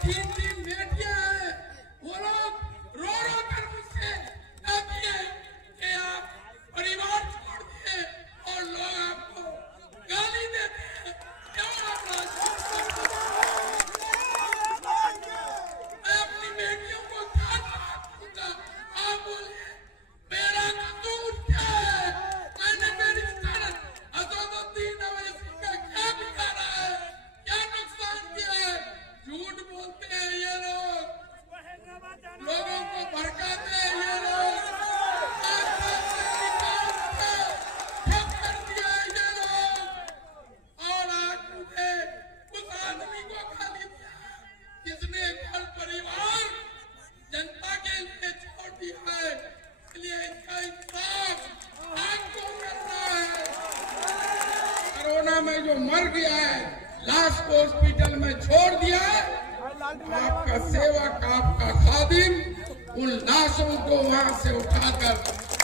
तीन बेटियां हैं, वो लोग रो रो कर मुझसे कहती है कि आप परिवार छोड़ दिए और लोग आपको गाली देते हैं, क्यों आप मैं अपनी बेटियों को क्या जवाब दूंगा? आप बोलिए मेरा कसूर क्या है? मैंने बैरिस्टर असदुद्दीन अवैसी का क्या बिगाड़ा है, क्या नुकसान किया है? झूठ बोलते हैं ये लोग, लोगों को भड़काते हैं ये लोग, ठप कर दिया है ये लोग। और आज मुझे उस आदमी को गाली दिया जिसने घर परिवार जनता के लिए छोड़ दिया है, इसलिए इसका इंसाफ आपको करना है। कोरोना में जो मर गया है, लाश को हॉस्पिटल में छोड़ दिया है, आपका सेवक, आपका खादिम उन लाशों को वहां से उठाकर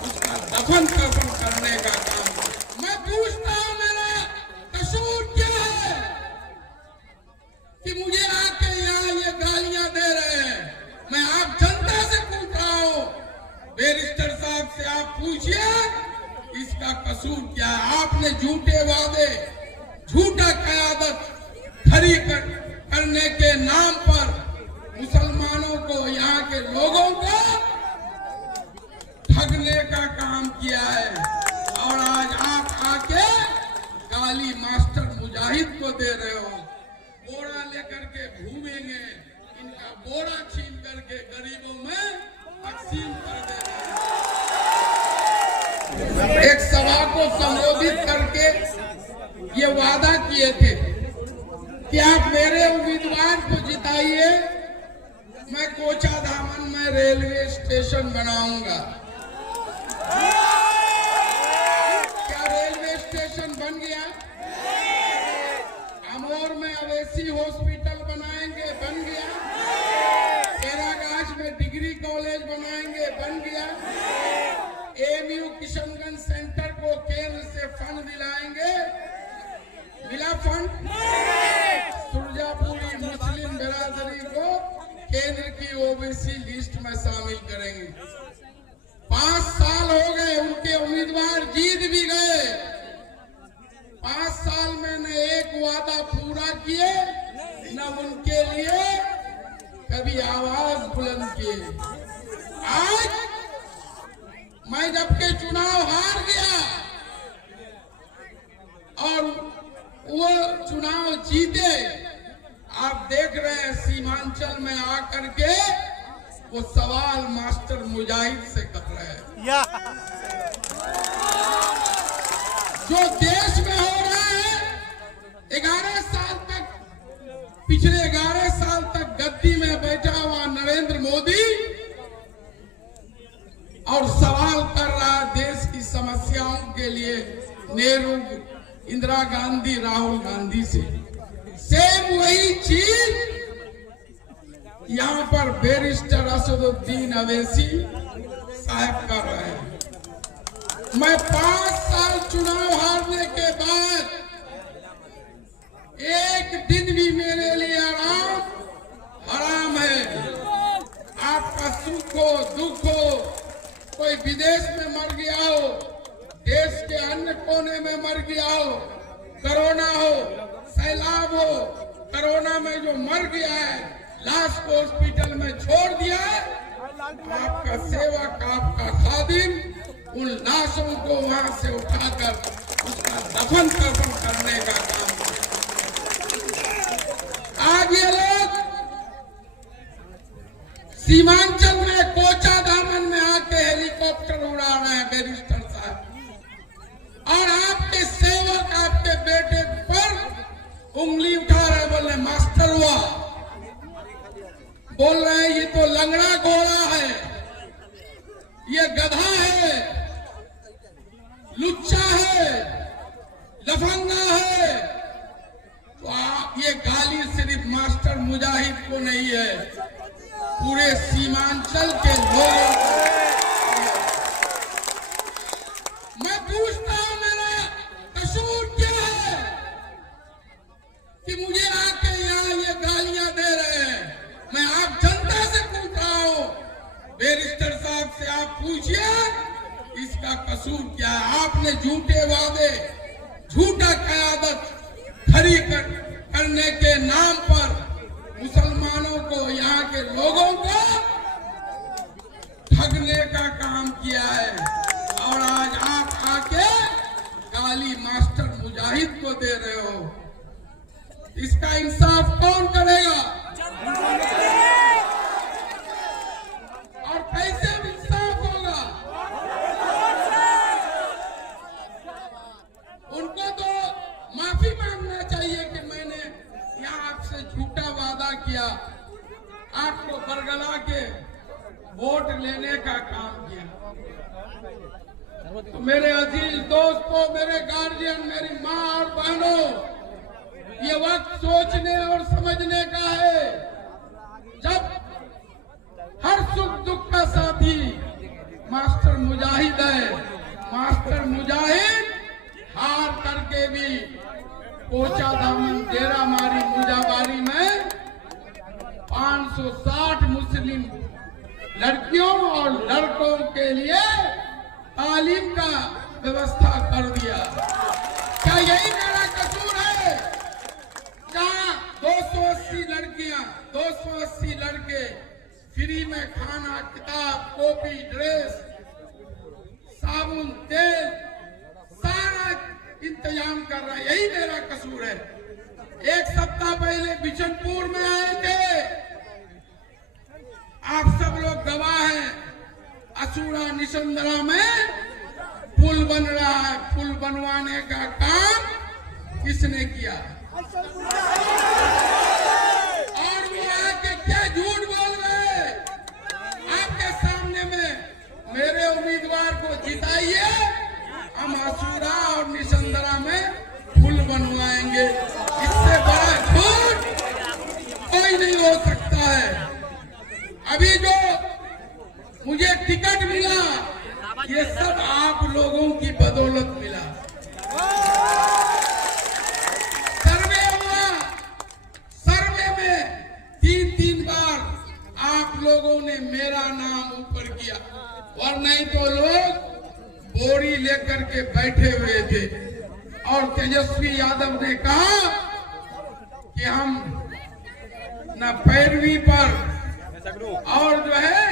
उसका दफन करने का काम। मैं पूछता हूं मेरा कसूर क्या है कि मुझे आके यहाँ ये गालियां दे रहे हैं? मैं आप जनता से पूछ रहा हूँ, बैरिस्टर साहब से आप पूछिए इसका कसूर क्या है? आपने झूठे वादे, झूठा क़यादत खरी करने के नाम पर मुसलमानों को, यहाँ के लोगों को ठगने का काम किया है। और आज आप आके गाली मास्टर मुजाहिद को दे रहे हो। बोरा लेकर के घूमेंगे, इनका बोरा छीन करके गरीबों में तकसीम कर दे रहे हैं। एक सभा को संबोधित करके ये वादा किए थे कि आप मेरे उम्मीदवार को जिताइए, मैं कोचाधामन में रेलवे स्टेशन बनाऊंगा। क्या रेलवे स्टेशन बन गया? अमोर में अवैसी हॉस्पिटल बनाएंगे, बन गया। केरागाछ में डिग्री कॉलेज बनाएंगे, बन गया। एमयू किशनगंज सेंटर को केंद्र से फंड दिलाएंगे, मिला फंड। सुरजापुरी मुस्लिम बिरादरी को केंद्र की ओबीसी लिस्ट में शामिल करेंगे। 5 साल हो गए, उनके उम्मीदवार जीत भी गए। 5 साल में न एक वादा पूरा किए, न उनके लिए कभी आवाज बुलंद किए। आज मैं जबकि चुनाव हार गया और वो चुनाव जीते, आप देख रहे हैं सीमांचल में आकर के वो सवाल मास्टर मुजाहिद से कर रहे हैं। जो देश में हो रहा है, 11 साल तक, पिछले 11 साल तक गद्दी में बैठा हुआ नरेंद्र मोदी और सवाल कर रहा देश की समस्याओं के लिए नेहरू, इंदिरा गांधी, राहुल गांधी से। सेम वही चीज यहाँ पर बैरिस्टर असदुद्दीन अवैसी साहब कर रहे हैं। मैं 5 साल चुनाव हारने के बाद एक दिन भी मेरे लिए हराम है। आपका सुख हो, दुख हो, कोई विदेश में मर गया हो, देश के अन्य कोने में मर गया हो, कोरोना हो, सैलाब हो, कोरोना में जो मर गया है, लाश को हॉस्पिटल में छोड़ दिया है, आपका सेवक, आपका खादिम उन लाशों को वहां से उठाकर उसका दफन करने का काम। आज ये लोग सीमांचल में कोचाधामन में आके हेलीकॉप्टर उड़ा रहे हैं बैरिस्टर साहब, और आपके सेवक, आपके बेटे पर उंगली उठा रहे, बोल रहे मास्टर हुआ, बोल रहे हैं ये तो लंगड़ा घोड़ा है, ये गधा है, लुच्चा है, लफंगा है। तो आप ये गाली सिर्फ मास्टर मुजाहिद को नहीं है, पूरे सीमांचल के लोगों को। मैं पूछता हूं मेरा कसूर क्या है कि मुझे आके यहाँ ये गालियां दे रहे हैं? के झूठे वादे, झूठा क़यादत खड़ी करने के नाम पर मुसलमानों को, यहाँ के लोगों को ठगने का काम किया है। और आज आप आके गाली मास्टर मुजाहिद को दे रहे हो। इसका इंसाफ कौन करेगा? और कैसे इंसाफ होगा? उनको तो माफी मांगना चाहिए कि मैंने यहाँ आपसे झूठा वादा किया, आपको बरगला के वोट लेने का काम किया। तो मेरे अजीज दोस्तों, मेरे गार्जियन, मेरी माँ और बहनों, ये वक्त सोचने और समझने का है। जब हर सुख दुख का साथी मास्टर मुजाहिद है, मास्टर मुजाहिद हार करके भी पोचा दामन डेरा मारी मुजाबारी में 560 मुस्लिम लड़कियों और लड़कों के लिए तालीम का व्यवस्था कर दिया। क्या यही मेरा कसूर है? जहाँ 280 लड़कियां, 280 लड़के फ्री में खाना, किताब, कॉपी, ड्रेस, साबुन, तेल सारा इंतजाम कर रहा है, यही मेरा कसूर है। एक सप्ताह पहले बिशनपुर में आए थे, आप सब लोग गवाह हैं। असूरा निशंदरा में पुल बन रहा है, पुल बनवाने का काम किसने किया? और वो आके क्या झूठ बोल रहे आपके सामने में? मेरे उम्मीदवार को जिताइए, हम असूरा और निशंदरा में पुल बनवाएंगे। इससे बड़ा झूठ कोई नहीं हो सकता है। अभी जो मुझे टिकट मिला, ये सब आप लोगों की बदौलत मिला। सर्वे हुआ, सर्वे में 3-3 बार आप लोगों ने मेरा नाम ऊपर किया, और नहीं तो लोग बोरी लेकर के बैठे हुए थे। और तेजस्वी यादव ने कहा कि हम न पैरवी पर और जो है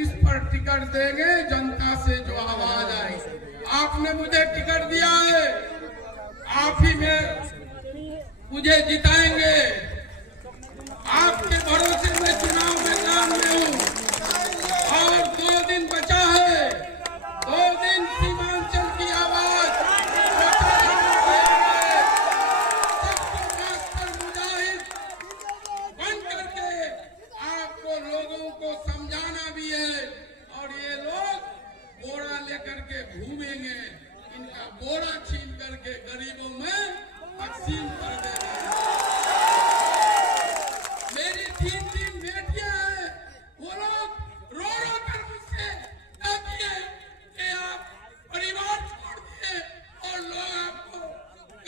इस पर टिकट देंगे, जनता से जो आवाज आई। आपने मुझे टिकट दिया है, आप ही में मुझे जिताएंगे। आपके भरोसे में चुनाव मैदान में हूँ। और 2 दिन बचा है, 2 दिन सीमांचल की आवाज मास्टर मुजाहिद बन करके आपको लोगों को समझाना भी है। और ये लोग बोरा लेकर के घूमेंगे, इनका बोरा छीन करके गरीबों में तकसीम कर देंगे। मेरी 3 बेटियां हैं, वो लोग रो रो कर मुझसे कहती है कि आप परिवार छोड़ दिए और लोग आपको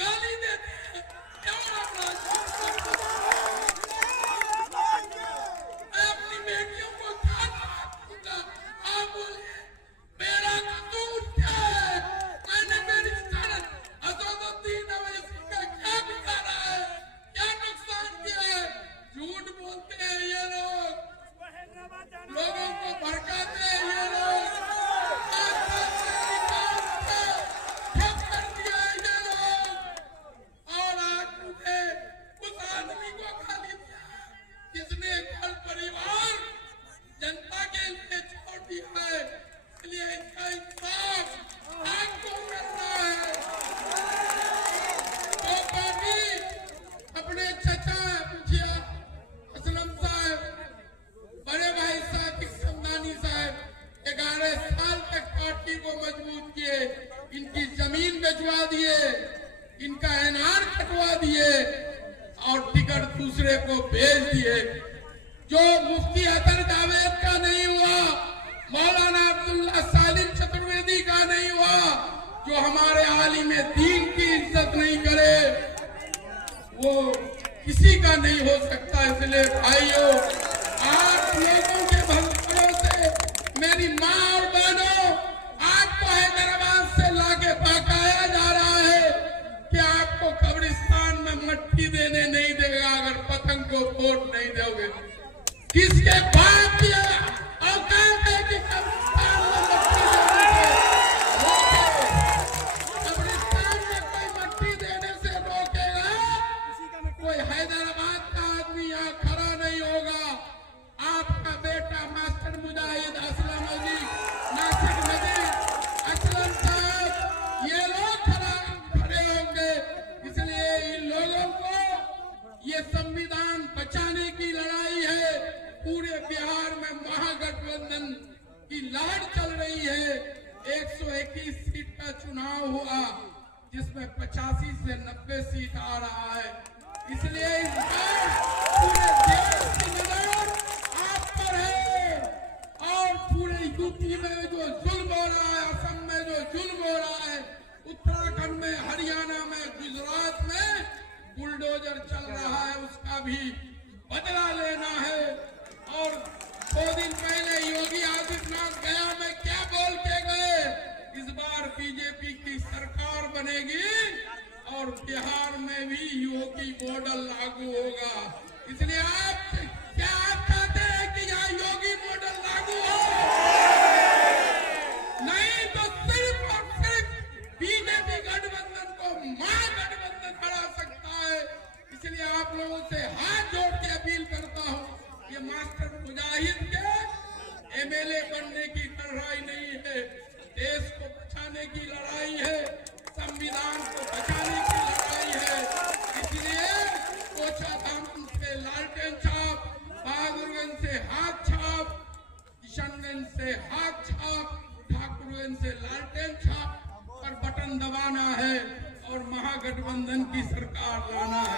गाली देते हैं। क्यों आप मैं अपनी बेटियों को क्या दूंगा? आप बोलिए, मेरा कसूर क्या है? मैंने मेरी असदुद्दीन अवैसी का क्या बिगाड़ा है? क्या नुकसान किया है? झूठ बोलते हैं ये लोग, लोगों को भड़काते हैं ये लोग, ठप कर दिया है ये लोग। और आज मुझे उस आदमी को गाली दिया जिसने घर परिवार जनता के लिए छोड़ दिया है। इसलिए इसका इंसाफ आपको करना है। तो पार्टी अपने चचा मुखिया असलम साहब, बड़े भाई साहब किशनदानी साहब 11 साल तक पार्टी को मजबूत किए, इनकी जमीन बेचवा दिए, इनका एनआर कटवा दिए और टिकट दूसरे को भेज दिए। जो मुफ्ती अतर जावेद का नहीं हुआ, मौलाना अब्दुल्ला सालिम चतुर्वेदी का नहीं हुआ, जो हमारे आलिम दीन की इज्जत नहीं करे, वो किसी का नहीं हो सकता। इसलिए भाइयों, आप लोगों के भरोसे मेरी माँ और बहनों, आपको हैदराबाद से लाके वोट नहीं दोगे। किसके बाप की औकात है कि कब्रिस्तान में कोई मट्टी देने से रोकेगा? कोई हैदराबाद का आदमी यहाँ खड़ा नहीं होगा। आपका बेटा मास्टर मुजाहिद असलम अली नासिर नदी असलम साहब ये लोग खड़े होंगे। इसलिए इन लोगों को ये संविधान बचाने की लड़ाई है। पूरे बिहार में महागठबंधन की लहर चल रही है। 121 सीट का चुनाव हुआ जिसमें 85 से 90 सीट आ रहा है। इसलिए इस बार पूरे देश की नजर आप पर है और पूरे यूपी में जो जुल्म हो रहा है, असम में जो जुल्म हो रहा है, उत्तराखंड में, हरियाणा में, गुजरात में बुलडोजर चल रहा है, उसका भी बदला लेना है। और 2 दिन पहले योगी आदित्यनाथ गया में क्या बोल के गए? इस बार बीजेपी की सरकार बनेगी और बिहार में भी योगी मॉडल लागू होगा। इसलिए आप चाहते हैं कि यहाँ योगी मॉडल लागू हो? नहीं तो सिर्फ और सिर्फ बीजेपी गठबंधन को महागठबंधन बढ़ा सकता है। इसलिए आप लोगों से हाथ जोड़ के अपील करता हूँ, ये मास्टर मुजाहिद के एमएलए बनने की लड़ाई नहीं है, देश को बचाने की लड़ाई है, संविधान को बचाने की लड़ाई है। इसलिए कोचाधाम से लालटेन छाप, बहादुरगंज से हाथ छाप, किशनगंज से हाथ छाप, ठाकुरगंज से लालटेन छाप पर बटन दबाना है और महागठबंधन की सरकार लाना है।